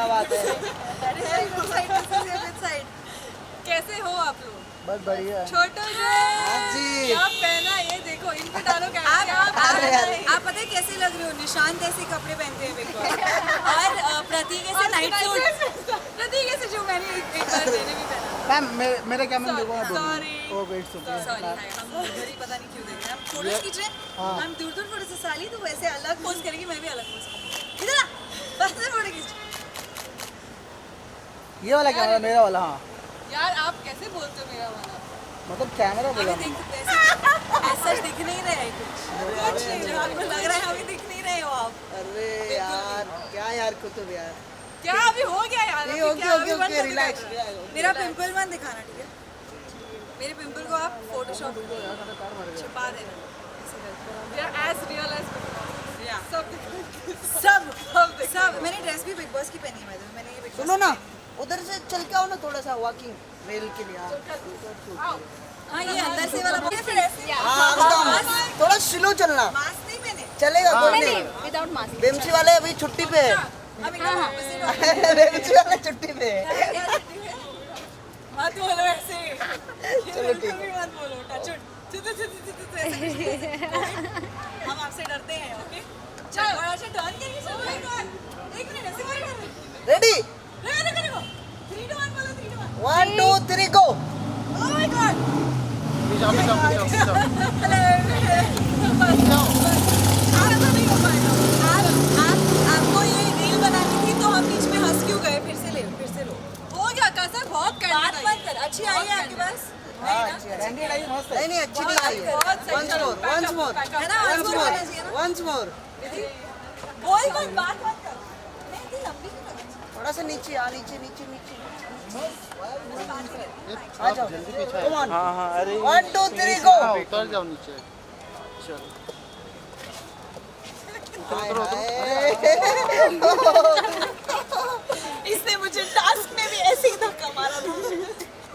क्या बात है। कैसे हो आप लोग? बस बढ़िया। छोटू जी। क्या पहना ये देखो, इन पे डालो क्या? आप पता है कैसे लग रहे हो? निशांत ऐसे कपड़े पहनते हैं बिग बॉस और प्रतीक ऐसे नाइट सूट। प्रतीक ऐसे जो मैंने एक बार मैंने भी पहना। मैम मेरे कैमरा देखो मैं बोलूँ। Sorry. ओ वेट सुन। सॉरी हम उधर ही पता नहीं क्यों देख रहे हैं। हम फोटोज खींच रहे हैं। हाँ। हम दूर दूर फोटो से साली तो वैसे अलग पोज करेगी, मैं भी अलग पोज करूंगी। इधर आ, बस से फोटो खींच। ये वाला कैमरा मेरा वाला। हाँ यार आप कैसे बोलते हो मेरा वाला? मतलब कैमरा बोला। हमें देख ऐसा दिख नहीं रहा है कुछ नहीं, जो आपको लग रहा है हमें दिख नहीं रहे हो आप। अरे यार क्या यार कुतुब यार। क्या अभी हो गया यार? नहीं अभी ओके क्या? ओके अभी बंद ओके कर रिलैक्स। दिया? मेरा पिंपल मत दिखाना, ठीक है? मेरे पिंपल को आप फोटोशॉप छुपा देना ऐसे करके। We are as real as या सब सब मैंने ड्रेस भी बिग बॉस की पहनी है। मैंने ये बिग बॉस सुनो ना उधर से चल के आओ ना थोड़ा सा वॉकिंग रेल के लिए। हाँ ये अंदर से वाला फिर ऐसे हाँ थोड़ा स्लो चलना मास्क नहीं मैंने चलेगा कोई नहीं नहीं। Without mask. बेमसी वाले अभी छुट्टी पे है। हम एकदम opposite हो गए। बेमसी वाले छुट्टी पे है। क्या छुट्टी में? मत बोलो ऐसे, चलो ठीक बिल्कुल भी मत बोलो। टच हम आपसे डरते हैं। ओके चलो थोड़ा सा टर्न करके चलो। एक मिनट ऐसे कर रहे रेडी देखो 3 2 1 बोलो 3 2 1। 1 2 3 गो। ओह माय गॉड आपको ये रील बनानी थी तो हम बीच में हंस क्यों गए? फिर से लो। हो गया कैसा? बहुत बात कैंडिडेट मत कर। अच्छी आई है आपके पास? नहीं नहीं अच्छी नहीं आई है। बहुत सही। Once more, once more, है ना? once once more more, होना चाहिए ना? once more. बोल मत, बात मत कर। नहीं इतनी लंबी क्यों लगती है? थोड़ा सा नीचे आ नीचे। आ जाओ Come on. हाँ अरे 1 2 3 गो। उतर जाओ नीचे। चलो इसने मुझे टास्क में भी ऐसे ही धक्का मारा था।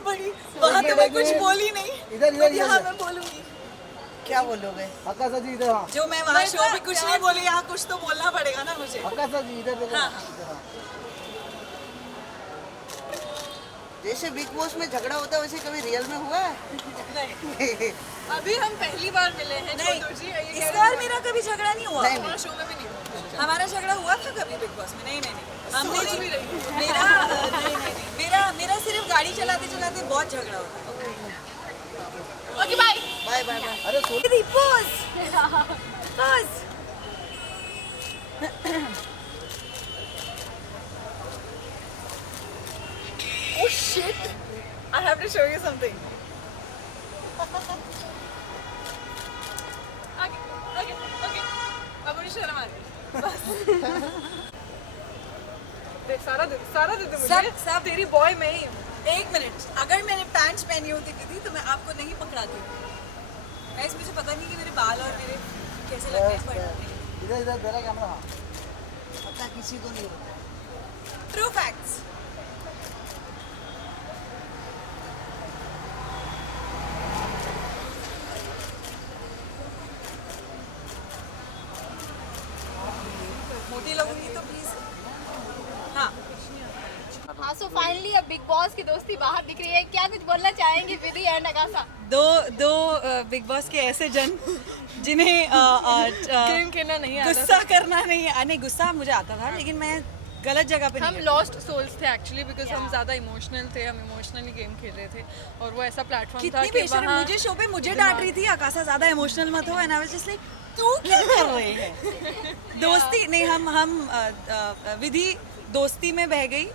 बड़ी वहाँ तो मैं कुछ बोली नहीं। इधर यहाँ मैं बोलूंगी। क्या बोलोगे? अक्का जी इधर। हाँ जो मैं वहाँ शो पे कुछ नहीं बोली, यहाँ कुछ तो बोलना पड़ेगा ना मुझे। अक्का जी इधर देखो। हाँ। इधर, हाँ। जैसे बिग बॉस में झगड़ा होता है वैसे कभी रियल में हुआ है? नहीं अभी हम पहली बार मिले हैं नहीं, छोटू जी। ये इस बार मेरा कभी झगड़ा नहीं हुआ। नहीं, हमारा शो में भी नहीं हुआ। हमारा झगड़ा हुआ था कभी बिग बॉस में? नहीं हमने सोच भी रही हूँ। मेरा सिर्फ गाड़ी चलाते चलाते बहुत झगड़ा होता है। Okay bye. Bye bye bye. अरे सो दीदी pose pose. Oh shit! I have to show you something. Okay. अब मुझे शर्म आ रही है। देख सारा दे दे मुझे। सब तेरी बॉय मैं ही हूँ। एक मिनट, अगर मैंने पैंट्स पहनी होती दीदी तो मैं आपको नहीं पकड़ाती। गाइस मुझे पता नहीं कि मेरे बाल और मेरे कैसे लगते हैं, बट इधर मेरा कैमरा। हाँ पता किसी को नहीं पता। True facts. मोटी लोगों की तो प्लीज। हाँ हाँ सो फाइनली अब बिग बॉस की दोस्ती बाहर दिख रही है। क्या कुछ बोलना चाहेंगी विधि एंड अगासा? दो बिग बॉस के ऐसे जन जिन्हें गेम खेलना नहीं आता। गुस्सा करना नहीं गुस्सा मुझे आता था, लेकिन मैं गलत जगह पे हम नहीं लॉस्ट सोल्स थे एक्चुअली, बिकॉज हम ज़्यादा इमोशनल थे, हम इमोशनली गेम खेल रहे थे और वो ऐसा प्लेटफॉर्म था कितनी कि बेशर्म। वहाँ मुझे शो पे मुझे डांट रही थी आकाशा ज्यादा इमोशनल मत हो, and I was just like तू क्या कर रही है? दोस्ती नहीं, हम विधि दोस्ती में बह गई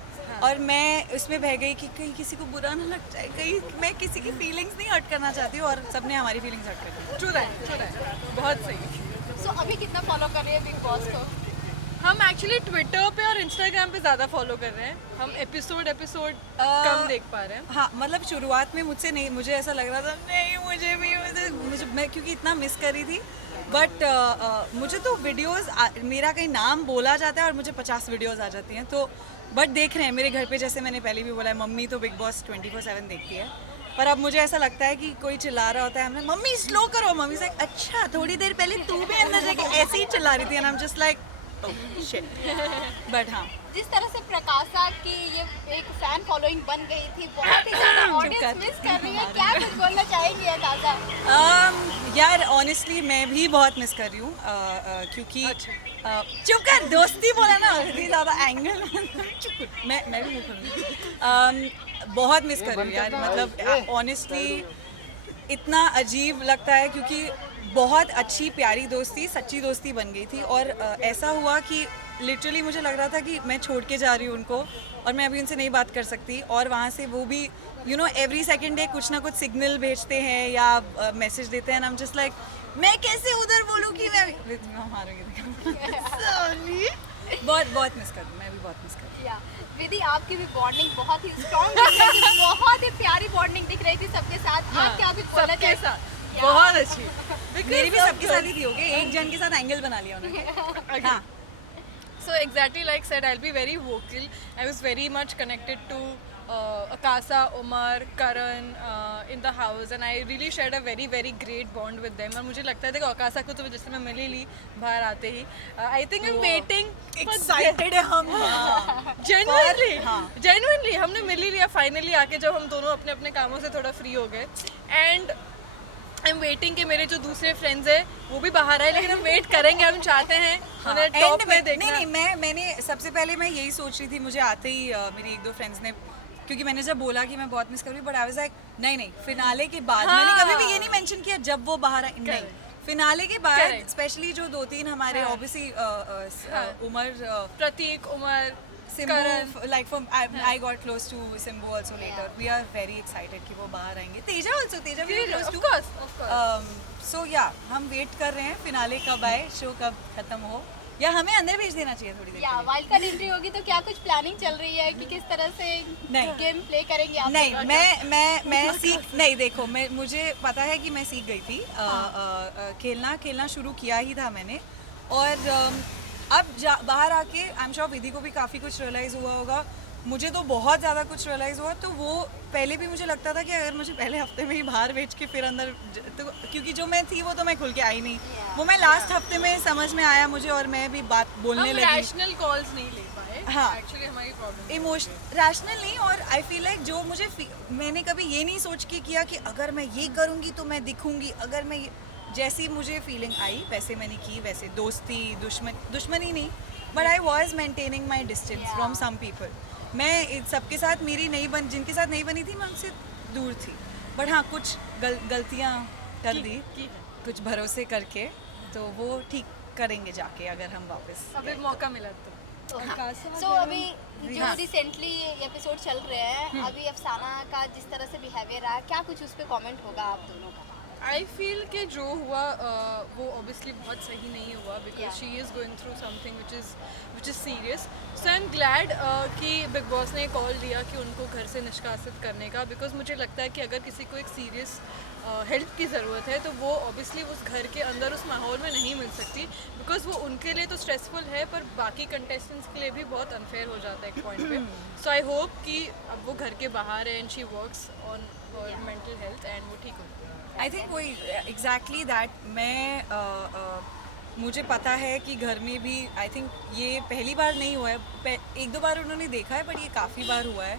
और मैं उसमें बह गई कि कहीं किसी को बुरा ना लग जाए, कहीं मैं किसी की फीलिंग्स नहीं हर्ट करना चाहती हूँ, और सबने हमारी फीलिंग्स हर्ट कर दी। ट्रू दैट बहुत सही। सो अभी कितना फॉलो कर रही है बिग बॉस को? हम एक्चुअली ट्विटर पे और इंस्टाग्राम पे ज़्यादा फॉलो कर रहे हैं। हम एपिसोड कम देख पा रहे हैं। हाँ मतलब शुरुआत में मुझसे नहीं, मुझे ऐसा लग रहा था नहीं मुझे भी मैं क्योंकि इतना मिस कर रही थी, बट मुझे तो वीडियोस मेरा कहीं नाम बोला जाता है और मुझे 50 वीडियोस आ जाती हैं, तो बट देख रहे हैं मेरे घर पे। जैसे मैंने पहले भी बोला है, मम्मी तो बिग बॉस 24/7 देखती है, पर अब मुझे ऐसा लगता है कि कोई चिल्ला रहा होता है, हमने मम्मी स्लो करो, मम्मी से अच्छा थोड़ी देर पहले तू भी अंदर जाके ऐसे ही चिल्ला रही थी, and I am just like shit. But हाँ जिस तरह से प्रकाशा की ये एक फैन फॉलोइंग बन गई थी, बहुत ही ज्यादा ऑडियंस मिस कर रही है, क्या कुछ बोलना चाहेंगी आकाशा? यार ऑनेस्टली मैं भी बहुत मिस कर रही हूँ क्योंकि चुप कर, दोस्ती बोला ना, इतनी ज़्यादा एंगल मैं भी नहीं करूँगी। बहुत मिस कर रही हूँ यार, मतलब ऑनेस्टली इतना अजीब लगता है क्योंकि बहुत अच्छी प्यारी दोस्ती, सच्ची दोस्ती बन गई थी और ऐसा हुआ कि लिटरली मुझे लग रहा था कि मैं छोड़ के जा रही हूँ उनको और मैं अभी उनसे नहीं बात कर सकती, और वहाँ से वो भी you know every second day कुछ ना कुछ सिग्नल भेजते हैं या मैसेज देते हैं, आई एम जस्ट लाइक मैं कैसे उधर बोलूँ कि मैं सॉरी। बहुत मिस कर रही हूँ, मैं भी बहुत मिस कर रही हूँ। या विधि, आपकी भी बॉन्डिंग बहुत ही स्ट्रॉन्ग दिख रही थी, बहुत ही प्यारी बॉन्डिंग दिख रही थी सबके साथ। आप क्या कुछ बोलना सबके चाहेंगे? साथ बहुत अच्छी। मेरी भी सबके साथ ही थी, हो गई एक जन के साथ एंगल बना लिया उन्होंने। हाँ So exactly like said, I'll be very vocal. I was very much connected to Akasa, Umar, Karan in the house, and I really shared a very great bond with them. और मुझे लगता है देखो Akasa को तो जैसे मैं मिली ली बाहर आते ही, I think I'm waiting. Excited है हम। Genuinely हमने मिली लिया फाइनली आके, जब हम दोनों अपने अपने कामों से थोड़ा फ्री हो गए, एंड आई एम वेटिंग कि मेरे जो दूसरे फ्रेंड्स हैं वो भी बाहर आए, लेकिन हम वेट करेंगे, हम चाहते हैं उन्हें टॉप में देखना। नहीं, मैंने सबसे पहले मैं यही सोच रही थी, मुझे आते ही मेरी एक दो फ्रेंड्स ने, क्योंकि मैंने जब बोला कि मैं बहुत मिस कर रही हूँ, बट आई वाज लाइक नहीं फिनाले के बाद। मैंने कभी भी ये नहीं मेंशन किया जब वो बाहर आए, नहीं, फिनाले के बाद स्पेशली जो 2-3 हमारे obviously Umar, Prateek, Umar, Simbu, like from I got close to Simbu also later. We are very excited कि वो बाहर आएंगे. Teja also, Teja we are close of to. course. So yeah, हम वेट कर रहे हैं फिनाले कब आए, शो कब खत्म हो, या हमें अंदर भेज देना चाहिए थोड़ी देर या वाइल्ड कार्ड एंट्री होगी तो क्या कुछ प्लानिंग चल रही है कि किस तरह से गेम प्ले करेंगे आप? नहीं, मैं सीख नहीं, देखो मुझे पता है कि मैं सीख गई थी, खेलना शुरू किया ही था मैंने, और अब बाहर आके आई एम श्योर विधि को भी काफ़ी कुछ रियलाइज़ हुआ होगा, मुझे तो बहुत ज़्यादा कुछ रियलाइज़ हुआ। तो वो पहले भी मुझे लगता था कि अगर मुझे पहले हफ्ते में ही बाहर भेज के फिर अंदर, तो क्योंकि जो मैं थी वो तो मैं खुल के आई नहीं, वो मैं लास्ट हफ्ते में समझ में आया मुझे, और मैं भी बात बोलने लगी। रैशनल कॉल्स नहीं ले पाए, हाँ एक्चुअली हमारी प्रॉब्लम इमोशनल रैशनल नहीं, और आई फील लाइक जो मुझे मैंने कभी ये नहीं सोच के किया कि अगर मैं ये करूँगी तो मैं दिखूँगी, अगर मैं जैसी मुझे फीलिंग आई वैसे मैंने की, वैसे दोस्ती दुश्मनी नहीं, but I was maintaining my distance from some people. मैं सबके साथ मेरी नहीं जिनके साथ नहीं बनी थी मैं उनसे दूर थी, बट हाँ कुछ गलतियाँ कर दी कुछ भरोसे करके, तो वो ठीक करेंगे जाके अगर हम वापस अभी मौका मिला तो। सो अभी जो रिसेंटली एपिसोड चल रहे हैं, अभी अफसाना का जिस तरह से बिहेवियर रहा, क्या कुछ उस पर कॉमेंट होगा आप दोनों का? आई फील कि जो हुआ वो ऑब्वियसली बहुत सही नहीं हुआ, because she is going through something which is serious. So I am glad कि बिग बॉस ने कॉल दिया कि उनको घर से निष्कासित करने का, बिकॉज मुझे लगता है कि अगर किसी को एक सीरियस हेल्प की ज़रूरत है तो वो ऑब्वियसली उस घर के अंदर उस माहौल में नहीं मिल सकती, बिकॉज वो उनके लिए तो स्ट्रेसफुल है, पर बाकी कंटेस्टेंट्स के लिए भी बहुत अनफेयर हो जाता है एक पॉइंट पे। सो आई होप कि अब वो घर के बाहर है and she works on mental health and वो ठीक हो। आई थिंक वही एग्जैक्टली दैट, मैं मुझे पता है कि घर में भी आई थिंक ये पहली बार नहीं हुआ है, 1-2 बार उन्होंने देखा है, बट ये काफ़ी बार हुआ है,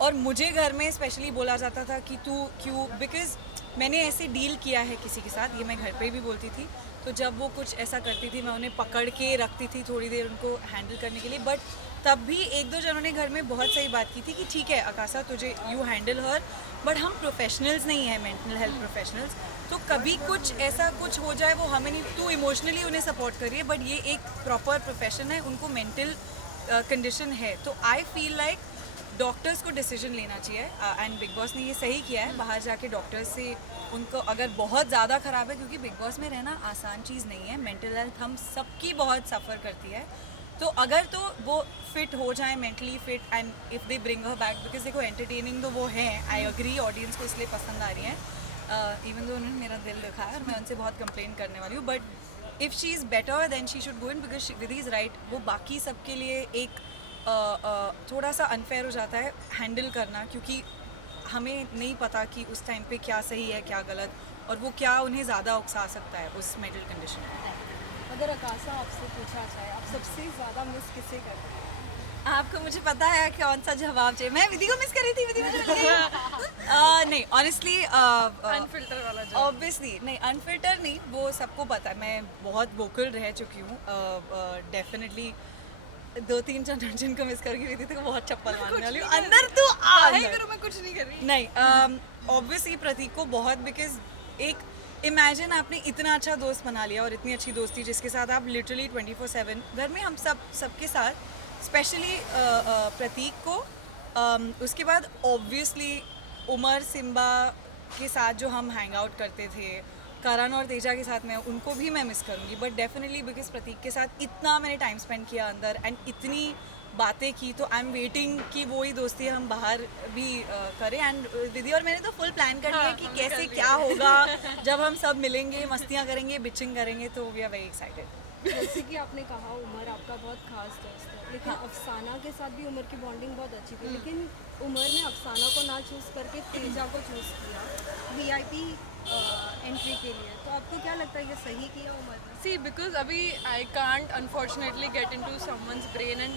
और मुझे घर में स्पेशली बोला जाता था कि तू क्यों, बिकॉज मैंने ऐसे डील किया है किसी के साथ, ये मैं घर पे भी बोलती थी, तो जब वो कुछ ऐसा करती थी मैं उन्हें पकड़ के रखती थी थोड़ी देर उनको हैंडल करने के लिए, बट तब भी 1-2 जनों ने घर में बहुत सही बात की थी कि ठीक है आकाशा तुझे यू हैंडल हर, बट हम प्रोफेशनल्स नहीं हैं, मेंटल हेल्थ प्रोफेशनल्स, तो कभी कुछ ऐसा कुछ हो जाए वो हमें नहीं, तू इमोशनली उन्हें सपोर्ट करिए, बट ये एक प्रॉपर प्रोफेशन है, उनको मेंटल कंडीशन है, तो आई फील लाइक डॉक्टर्स को डिसीजन लेना चाहिए, एंड बिग बॉस ने ये सही किया है, बाहर जाके डॉक्टर्स से उनको अगर बहुत ज़्यादा ख़राब है, क्योंकि बिग बॉस में रहना आसान चीज़ नहीं है, मेंटल हेल्थ हम सबकी बहुत सफ़र करती है, तो अगर तो वो फिट हो जाए mentally fit, and if they bring her back, because देखो एंटरटेनिंग तो वो हैं, आई एग्री ऑडियंस को इसलिए पसंद आ रही हैं, इवन दो उन्होंने मेरा दिल दिखा है और मैं उनसे बहुत कंप्लेन करने वाली हूँ, but if she is better than she should go in, because Vidhi is right, वो बाकी सबके लिए एक थोड़ा सा अनफेयर हो जाता है हैंडल करना, क्योंकि हमें नहीं पता कि उस टाइम पे क्या सही है क्या गलत, और वो क्या उन्हें ज़्यादा उकसा सकता है उस मेंटल कंडीशन में। अगर आकाशा आपसे पूछा जाए आप सबसे ज़्यादा मिस किसे करते हैं? आपको मुझे पता है कौन सा जवाब चाहिए. मैं विधि को मिस कर रही थी. विधि मुझे मिल गई. नहीं ऑनेस्टली अनफिल्टर वाला जवाब. ऑब्वियसली नहीं, अनफिल्टर नहीं, वो सबको पता है. मैं बहुत वोकल रह चुकी हूँ. डेफिनेटली 2-3 जिनको मिस करके विधि तो बहुत चप्पल मारने वाली हूँ. अंदर तू आ नहीं अंदर. करूँ, मैं कुछ नहीं कर रही. नहीं ऑब्वियसली प्रतीक को बहुत, बिकॉज एक इमेजिन आपने इतना अच्छा दोस्त बना लिया और इतनी अच्छी दोस्ती जिसके साथ आप लिटरली 24/7 घर में हम सबके साथ, स्पेशली प्रतीक को. उसके बाद ऑब्वियसली उमर सिम्बा के साथ जो हम हैंग आउट करते थे, करण और तेजा के साथ मैं उनको भी मैं मिस करूँगी. बट डेफिनेटली बिकॉज प्रतीक के साथ इतना मैंने टाइम स्पेंड किया अंदर एंड इतनी बातें की, तो आई एम वेटिंग कि वो ही दोस्ती हम बाहर भी करें. एंड विधि और मैंने तो फुल प्लान कर लिया कि कैसे क्या होगा जब हम सब मिलेंगे, मस्तियाँ करेंगे, बिचिंग करेंगे. तो वी आर वेरी एक्साइटेड. जैसे कि आपने कहा उमर आपका बहुत खास दोस्त है, लेकिन अफसाना के साथ भी उमर की बॉन्डिंग बहुत अच्छी थी, लेकिन उमर ने अफसाना को ना चूज़ करके तेजा को चूज़ किया VIP एंट्री के लिए. तो आपको क्या लगता है ये सही किया उमर ने? सी बिकॉज अभी I can't unfortunately get into someone's brain and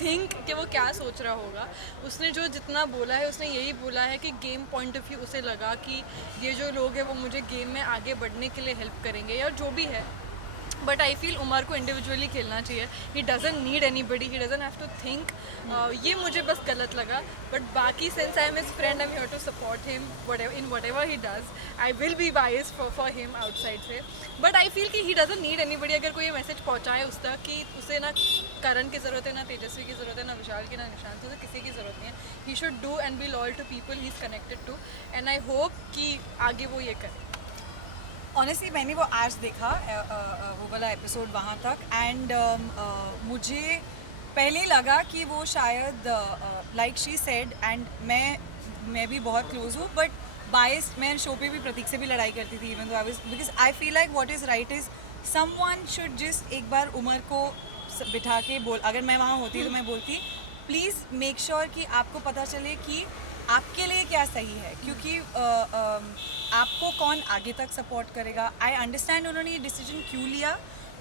think कि वो क्या सोच रहा होगा. उसने जो जितना बोला है उसने यही बोला है कि गेम पॉइंट ऑफ व्यू उसे लगा कि ये जो लोग हैं वो मुझे गेम में आगे बढ़ने के लिए हेल्प करेंगे या जो भी है. बट आई फील उमर को इंडिविजुअली खेलना चाहिए. He doesn't need anybody, he doesn't have to think. ये मुझे बस गलत लगा. बट बाकी since I am his friend, I am here to support him in whatever he does. I will be bias for him outside से. But I feel कि he doesn't need anybody. अगर कोई ये message पहुँचाए उस तक कि उसे ना करण की ज़रूरत है, ना तेजस्वी की ज़रूरत है, ना विशाल की, ना निशांत, तो किसी की ज़रूरत नहीं है. He should do and be loyal to people he is connected to. And I hope कि आगे वो ये करे. ऑनेस्टली मैंने वो आज देखा वो वाला एपिसोड वहाँ तक. एंड मुझे पहले लगा कि वो शायद लाइक शी सेड, एंड मैं भी बहुत क्लोज हूँ, बट बायस मैं शो पे भी प्रतीक से भी लड़ाई करती थी even though I was, because I feel like what is right is someone should just एक बार उमर को बिठा के बोल. अगर मैं वहाँ होती तो मैं बोलती प्लीज़ मेक श्योर कि आपको पता चले कि आपके लिए क्या सही है, क्योंकि आपको कौन आगे तक सपोर्ट करेगा. आई अंडरस्टैंड उन्होंने ये डिसीजन क्यों लिया,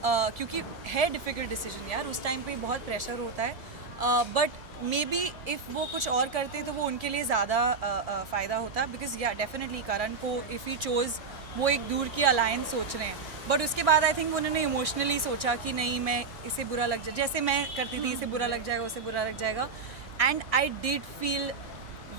क्योंकि है डिफ़िकल्ट डिसीजन यार. उस टाइम पे बहुत प्रेशर होता है. बट मे बी इफ़ वो कुछ और करते तो वो उनके लिए ज़्यादा फ़ायदा होता. बिकॉज या डेफिनेटली करण को इफ़ ही चोज़ वो एक दूर की अलायंस सोच रहे हैं, बट उसके बाद आई थिंक उन्होंने इमोशनली सोचा कि नहीं मैं इसे बुरा लग जाए, जैसे मैं करती थी, इसे बुरा लग जाएगा, उसे बुरा लग जाएगा. And I did feel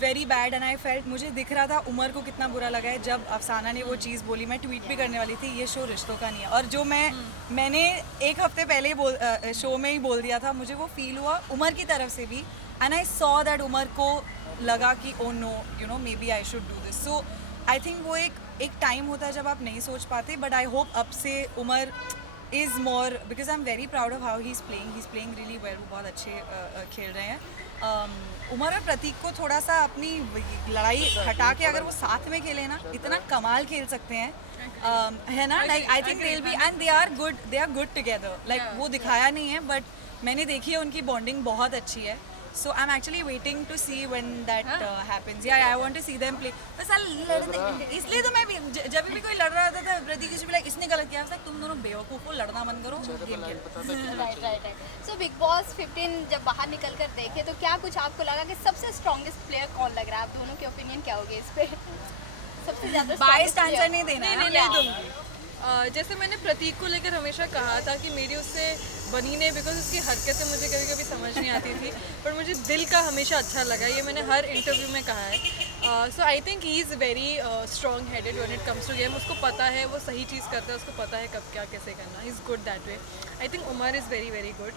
very bad and I felt, मुझे दिख रहा था उमर को कितना बुरा लगा है जब अफसाना ने वो चीज़ बोली. मैं ट्वीट भी करने वाली थी ये शो रिश्तों का नहीं है, और जो मैंने एक हफ्ते पहले ही शो में ही बोल दिया था. मुझे वो फील हुआ उमर की तरफ से भी, and I saw that Umar को लगा कि oh no you know maybe I should do this. So I think वो एक टाइम होता है जब आप नहीं सोच पाते. बट आई होप अब से Umar is more, because I am very proud of how he is playing really well. वो बहुत अच्छे खेल रहे हैं. उमर और प्रतीक को थोड़ा सा अपनी लड़ाई हटा के अगर वो साथ में खेले ना, इतना कमाल खेल सकते हैं. है ना, like I think they will be and they are good together. Like वो दिखाया नहीं है बट मैंने देखी है उनकी बॉन्डिंग बहुत अच्छी है. So I'm actually waiting to see when that happens. Yeah, I want to see them play. बस लड़ने इसलिए तो मैं भी जब भी कोई लड़ रहा था प्रतीक कुछ भी लाइक इसने गलत किया, तुम दोनों बेवकूफ़ हो, लड़ना बंद करो, गेम खेलो. राइट. सो बिग बॉस 15 जब बाहर निकल कर देखे तो क्या कुछ आपको लगा कि सबसे स्ट्रॉन्गेस्ट प्लेयर कौन लग रहा है? आप दोनों के ओपिनियन क्या होगी इस पे? सबसे ज़्यादा बायस्ड आंसर नहीं देना. नहीं दूंगी. जैसे मैंने प्रतीक को लेकर हमेशा कहा था कि मेरी उससे बनी नहीं, बिकॉज उसकी हरकतें मुझे कभी कभी समझ नहीं आती थी, पर मुझे दिल का हमेशा अच्छा लगा. ये मैंने हर इंटरव्यू में कहा है. So I think he is very strong headed when it comes to game. उसको पता है वो सही चीज़ करता है, उसको पता है कब क्या कैसे करना. He is good that way. I think Umar is very very good.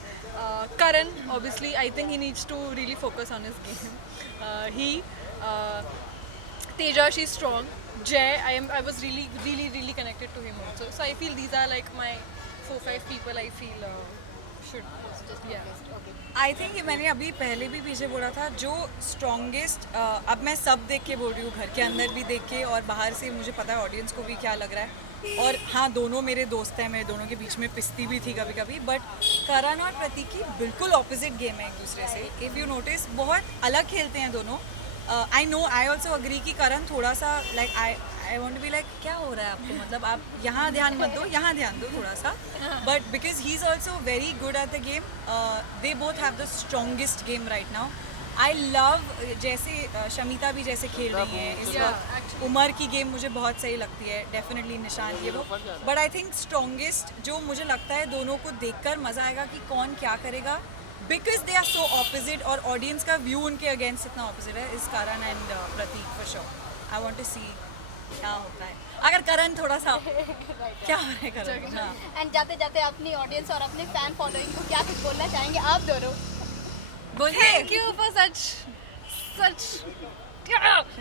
Karan obviously I think he needs to really focus on his game. Teja, she's strong. Jay, I was really connected to him also. So I feel these are like my 4-5 people I feel should. Yeah. I think मैंने अभी पहले भी पीछे बोला था जो strongest. अब मैं सब देख के बोल रही हूँ, घर के अंदर भी देख के और बाहर से मुझे पता है ऑडियंस को भी क्या लग रहा है. और हाँ, दोनों मेरे दोस्त हैं, मैं दोनों के बीच में पिसती भी थी कभी कभी. बट करण और प्रतीक की बिल्कुल ऑपोजिट गेम है एक दूसरे से. इफ़ यू नोटिस बहुत अलग खेलते हैं दोनों. I know, I also agree कि करण थोड़ा सा like I want to be like क्या हो रहा है आपको, मतलब आप यहाँ ध्यान मत दो, यहाँ ध्यान दो थोड़ा सा. But because he is also very good at the game, they both have the strongest game right now. I love जैसे शमिता भी जैसे खेल रही हैं इस Yeah, वक्त. actually. उमर की गेम मुझे बहुत सही लगती है, डेफिनेटली निशान ये वो. बट आई थिंक स्ट्रॉन्गेस्ट जो मुझे लगता है दोनों को देखकर मज़ा आएगा कि कौन क्या करेगा, because they are so opposite और ऑडियंस का व्यू उनके अगेंस्ट इतना ऑपोजिट है, इस Karan and Prateek for sure. I want to see क्या होता है. अगर करण थोड़ा सा क्या हो रहा है करण. हाँ. एंड जाते जाते अपनी ऑडियंस और अपने फैन फॉलोइंग को क्या कुछ बोलना चाहेंगे आप दोनों? बोलिए. Thank you for such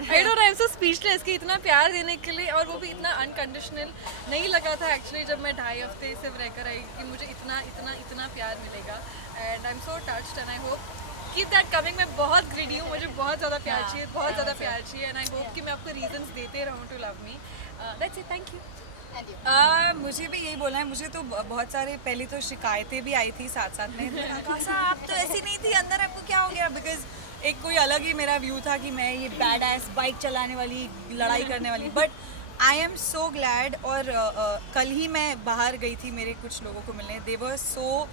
I don't know, I'm so speechless कि इतना प्यार देने के लिए, और वो भी इतना अनकंडीशनल. नहीं लगा था एक्चुअली जब मैं 2.5 हफ्ते सिर्फ रहकर आई कि मुझे इतना इतना इतना प्यार मिलेगा. And I am so touched and I hope keep that coming. मैं बहुत ग्रीडी हूँ, मुझे बहुत ज़्यादा प्यार चाहिए, बहुत ज़्यादा प्यार चाहिए. एंड आई होप कि मैं आपको रीजंस देते रहूँ to love me. That's it. Thank you. And you? मुझे भी यही बोलना है. मुझे तो बहुत सारे पहले तो शिकायतें भी आई थी साथ साथ में, आकाशा आप तो ऐसी नहीं थी, अंदर आपको क्या हो गया. बिकॉज एक कोई अलग ही मेरा व्यू था कि मैं ये बैड एस बाइक चलाने वाली, लड़ाई करने वाली. But I am so glad. और कल ही मैं बाहर गई थी मेरे कुछ लोगों को मिलने. दे वर सो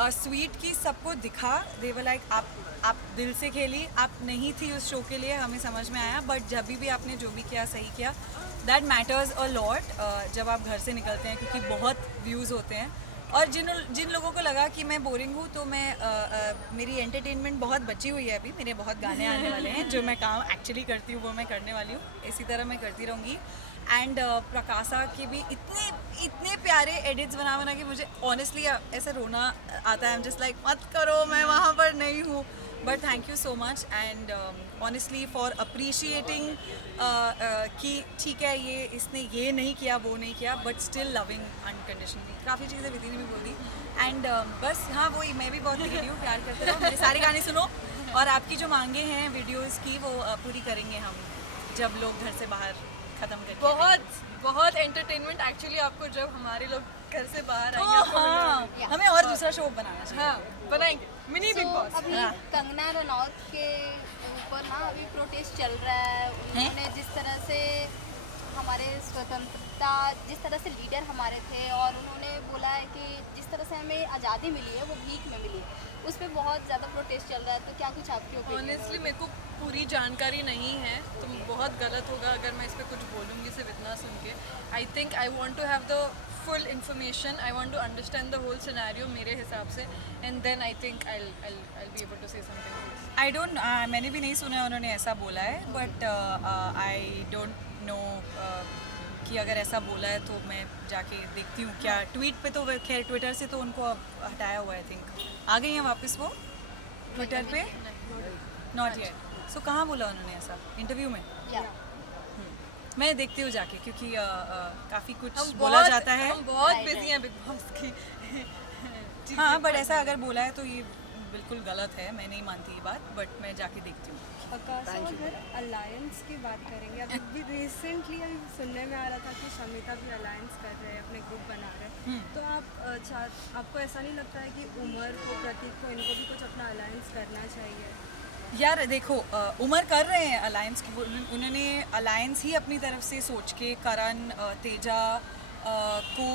स्वीट की सबको दिखा. दे वर लाइक आप दिल से खेली, आप नहीं थी उस शो के लिए, हमें समझ में आया. बट जब भी आपने जो भी किया सही किया. दैट मैटर्स अ लॉट जब आप घर से निकलते हैं, क्योंकि बहुत व्यूज़ होते हैं. और जिन लोगों को लगा कि मैं बोरिंग हूँ, तो मैं मेरी एंटरटेनमेंट बहुत बची हुई है अभी. मेरे बहुत गाने आने वाले हैं, जो मैं काम एक्चुअली करती हूँ वो मैं करने वाली हूँ. इसी तरह मैं करती रहूँगी. एंड प्रकाशा के भी इतने प्यारे एडिट्स बना के मुझे ऑनेस्टली ऐसा रोना आता है. आई एम जस्ट लाइक मत करो, मैं वहाँ पर नहीं हूँ. But thank you so much and honestly for appreciating कि ठीक है ये इसने ये नहीं किया वो नहीं किया, बट स्टिल लविंग अनकंडीशनली. काफ़ी चीज़ें विधि ने भी बोल दी. एंड बस हाँ वही, मैं भी बहुत निकली हूँ. प्यार करते रहो, मेरे सारे गाने सुनो, और आपकी जो मांगे हैं वीडियोस की वो पूरी करेंगे हम जब लोग घर से बाहर ख़त्म करके. बहुत एंटरटेनमेंट एक्चुअली आपको जब हमारे लोग घर से बाहर तो आएंगे. हाँ, हमें और दूसरा शो बनाना चाहिए. हाँ बनाएंगे मिनी बिग बॉस. अभी कंगना रनौत के ऊपर ना अभी प्रोटेस्ट चल रहा है. उन्होंने जिस तरह से हमारे स्वतंत्रता, जिस तरह से लीडर हमारे थे, और उन्होंने बोला है कि जिस तरह से हमें आज़ादी मिली है वो भीख में मिली है, उस पर बहुत ज़्यादा प्रोटेस्ट चल रहा है. तो क्या कुछ आपकी ओपिनियन? ऑनेस्टली मेरे को पूरी जानकारी नहीं है, तो बहुत गलत होगा अगर मैं इस पर कुछ बोलूँगी सिर्फ इतना सुन के. I think I want to have the full information. I want to understand the whole scenario मेरे हिसाब से, and then I think I be able to say something. I don't मैंने भी नहीं सुना उन्होंने ऐसा बोला है. बट आई डोंट नो कि अगर ऐसा बोला है तो मैं जाके देखती हूँ क्या. ट्वीट पे तो खैर ट्विटर से तो उनको अब हटाया हुआ है. आई थिंक आ गई हैं वापस वो ट्विटर पे. Not yet. सो कहाँ बोला उन्होंने ऐसा? इंटरव्यू में? या मैं देखती हूँ जाके, क्योंकि काफ़ी कुछ हम बोला जाता है. हम बहुत Right, बिजी हैं बिग बॉस की. हाँ बट ऐसा अगर बोला है तो ये बिल्कुल गलत है. मैं नहीं मानती ये बात, बट मैं जाके देखती हूँ. आकाशा, अगर अलायंस की बात करेंगे, अभी रिसेंटली अभी सुनने में आ रहा था कि शमिता भी अलायंस कर रहे हैं, अपने ग्रुप बना रहे हैं. तो आपको ऐसा नहीं लगता है कि उमर को, प्रतीक को, इनको भी कुछ अपना अलायंस करना चाहिए? यार देखो उमर कर रहे हैं अलायंस. उन्होंने अलायंस ही अपनी तरफ से सोच के करण, तेजा को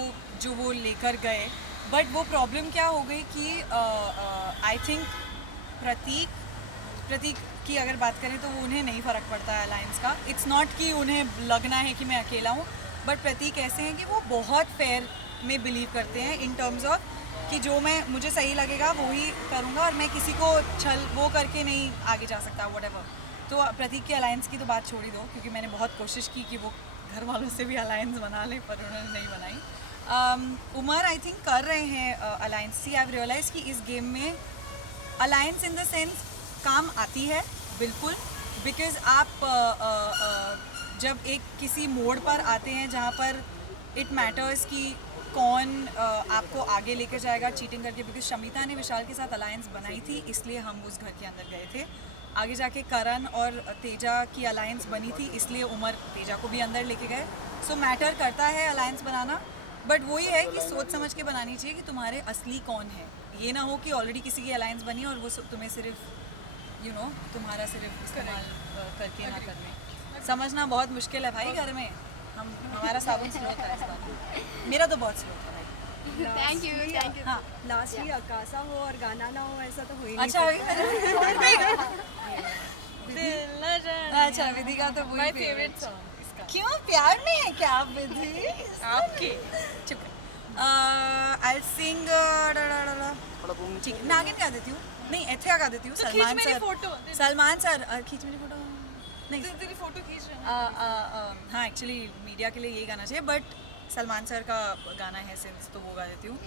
जो वो लेकर गए. बट वो प्रॉब्लम क्या हो गई कि आई थिंक प्रतीक की अगर बात करें तो वो उन्हें नहीं फ़र्क पड़ता है अलायंस का. इट्स नॉट कि उन्हें लगना है कि मैं अकेला हूँ. बट प्रतीक ऐसे हैं कि वो बहुत फेयर में बिलीव करते हैं इन टर्म्स ऑफ कि जो मुझे सही लगेगा वो ही करूँगा, और मैं किसी को छल वो करके नहीं आगे जा सकता व्हाटएवर. तो प्रतीक के अलायंस की तो बात छोड़ ही दो, क्योंकि मैंने बहुत कोशिश की कि वो घर वालों से भी अलायंस बना लें, पर उन्होंने नहीं बनाई. उमर आई थिंक कर रहे हैं अलायंस. सी आई रियलाइज़ कि इस गेम में अलायंस इन द सेंस काम आती है बिल्कुल. बिकॉज आप जब एक किसी मोड़ पर आते हैं जहाँ पर इट मैटर्स कि कौन आपको आगे लेकर जाएगा चीटिंग करके. बिकॉज शमिता ने विशाल के साथ अलायंस बनाई थी, इसलिए हम उस घर के अंदर गए थे. आगे जाके करण और तेजा की अलायंस बनी थी, इसलिए उमर तेजा को भी अंदर लेके गए. सो मैटर करता है अलायंस बनाना. बट वही है कि सोच समझ के बनानी चाहिए कि तुम्हारे असली कौन है. ये ना हो कि ऑलरेडी किसी की अलायंस बनी और वो तुम्हें सिर्फ तुम्हारा सिर्फ इस्तेमाल करके ना करने. समझना बहुत मुश्किल है भाई घर में. हमारा साबुन स्लो था इस बार, मेरा तो बहुत स्लो था भाई। थैंक यू हाँ लास्टली अकासा हो और गाना ना हो ऐसा तो हो ही नहीं अच्छा सकता। दिल न जाने अच्छा विधि का तो वही माय favorite फेवरेट सॉन्ग इसका क्यों प्यार में है क्या आप विधि? आपके चुप आई सिंग ठीक नागिन गा देती हूँ, नहीं एथिया गा देती हूँ। तो खींच सलमान मेरी सर, फोटो सलमान सर खींच मेरी फोटो नहीं तेरी फोटो खींच रहे हैं हाँ एक्चुअली मीडिया के लिए यही गाना चाहिए, बट सलमान सर का गाना है सिंस तो वो गा देती हूँ।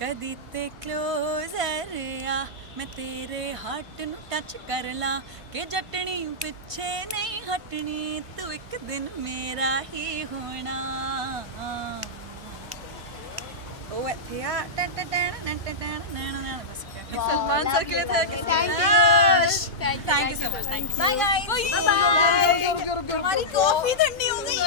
कदी ते क्लोजर आ मैं तेरे हार्ट नु टच कर ला के जटनी पिछे नहीं हटनी तू एक दिन मेरा ही होना। ओ एथिया सलमान सर के लिए था कि thank you so much, thank you, bye guys, bye. हमारी कॉफी ठंडी हो गई।